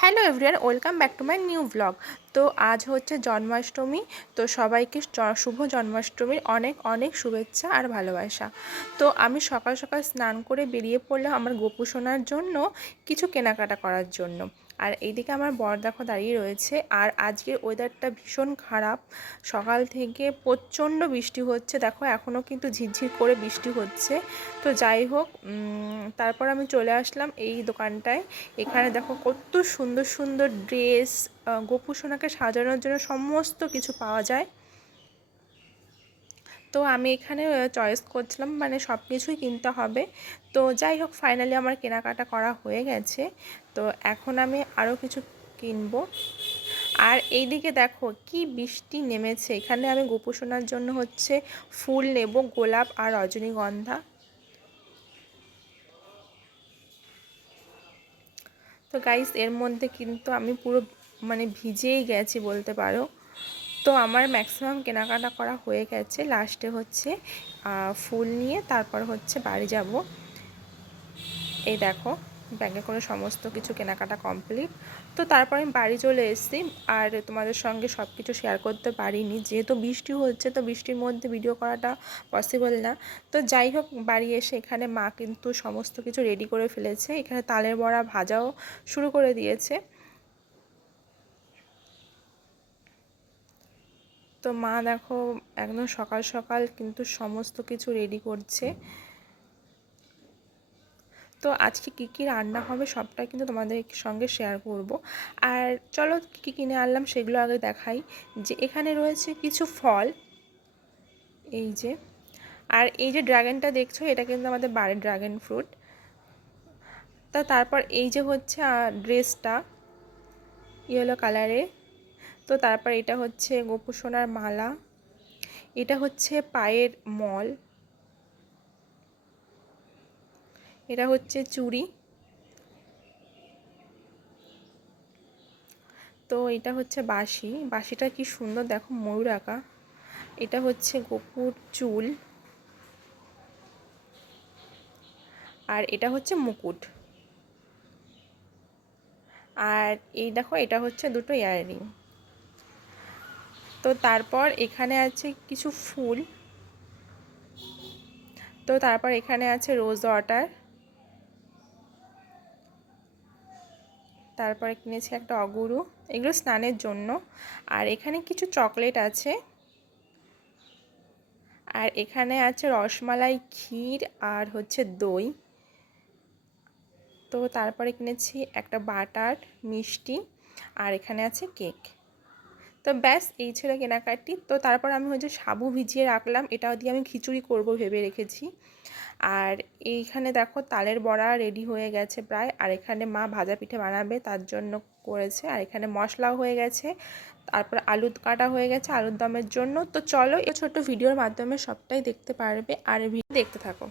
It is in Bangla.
Hello everyone, welcome back to my new blog. তো আজ হচ্ছে জন্মাষ্টমী। তো সবাইকে শুভ জন্মাষ্টমীর অনেক অনেক শুভেচ্ছা আর ভালোবাসা। তো আমি সকাল সকাল স্নান করে বেরিয়ে পড়লাম আমার গোপু সোনার জন্য কিছু কেনাকাটা করার জন্য। আর এইদিকে আমার বর দেখো দাঁড়িয়ে রয়েছে। আর আজকের ওয়েদারটা ভীষণ খারাপ, সকাল থেকে প্রচণ্ড বৃষ্টি হচ্ছে। দেখো এখনও কিন্তু ঝিরঝির করে বৃষ্টি হচ্ছে। তো যাই হোক, তারপর আমি চলে আসলাম এই দোকানটায়। এখানে দেখো কত সুন্দর সুন্দর ড্রেস, গোপু সোনাকে সাজানোর জন্য সমস্ত কিছু পাওয়া যায়। তো আমি এখানে চয়েস করছিলাম, মানে সব কিছুই কিনতে হবে। তো যাই হোক, ফাইনালি আমার কেনাকাটা করা হয়ে গেছে। তো এখন আমি আরও কিছু কিনবো। আর এইদিকে দেখো কি বৃষ্টি নেমেছে। এখানে আমি গোপু সোনার জন্য হচ্ছে ফুল নেব, গোলাপ আর রজনীগন্ধা। তো গাইস, এর মধ্যে কিন্তু আমি পুরো মানে ভিজেই গেছি বলতে পারো। তো আমার ম্যাক্সিমাম কেনাকাটা করা হয়ে গেছে। লাস্টে হচ্ছে ফুল নিয়ে তারপর হচ্ছে বাড়ি যাব। এই দেখো, ব্যাগে করে সমস্ত কিছু কেনাকাটা কমপ্লিট। তো তারপর আমি বাড়ি চলে এসেছি। আর তোমাদের সঙ্গে সব কিছু শেয়ার করতে পারিনি, যেহেতু বৃষ্টি হচ্ছে, তো বৃষ্টির মধ্যে ভিডিও করাটা পসিবল না। তো যাই হোক, বাড়ি এসে এখানে মা কিন্তু সমস্ত কিছু রেডি করে ফেলেছে। এখানে তালের বড়া ভাজাও শুরু করে দিয়েছে। তো মা দেখো একদম সকাল সকাল কিন্তু সমস্ত কিছু রেডি করছে। তো আজকে কী কী রান্না হবে সবটাই কিন্তু তোমাদের সঙ্গে শেয়ার করব। আর চলো কী কী কিনে আনলাম সেগুলো আগে দেখাই। যে এখানে রয়েছে কিছু ফল, এই যে। আর এই যে ড্রাগনটা দেখছো, এটা কিন্তু আমাদের বাড়ির ড্রাগন ফ্রুট। তা তারপর এই যে হচ্ছে ড্রেসটা ইয়েলো কালারের। তো তারপর এটা হচ্ছে গোপু সোনার মালা, এটা হচ্ছে পায়ের মল, এটা হচ্ছে চুড়ি। তো এটা হচ্ছে বাঁশি, বাঁশিটা কি সুন্দর দেখো, ময়ূর আঁকা। এটা হচ্ছে গোপুর চুল, আর এটা হচ্ছে মুকুট। আর এই দেখো, এটা হচ্ছে দুটো ইয়াররিং। তো তারপর এখানে আছে কিছু ফুল। তো তারপর এখানে আছে রোজ ওয়াটার। তারপরে কিনেছি একটা অগুরু, এগুলো স্নানের জন্য। আর এখানে কিছু চকলেট আছে। আর এখানে আছে রসমালাই, ক্ষীর আর হচ্ছে দই। তো তারপরে কিনেছি একটা বাটার মিষ্টি। আর এখানে আছে কেক। তো ব্যাস, এই ছিল কেনাকাটি। তো তারপর আমি হচ্ছে সাবু ভিজিয়ে রাখলাম, এটা দিয়ে আমি খিচুড়ি করব ভেবে রেখেছি। আর এইখানে দেখো তালের বড়া রেডি হয়ে গেছে প্রায়। আর এখানে মা ভাজা পিঠে বানাবে তার জন্য করেছে। আর এখানে মশলাও হয়ে গেছে। তারপর আলু কাটা হয়ে গেছে আলুর দমের জন্য। তো চলো এই ছোট্ট ভিডিওর মাধ্যমে সবটাই দেখতে পারবে, আর ভিডিও দেখতে থাকো।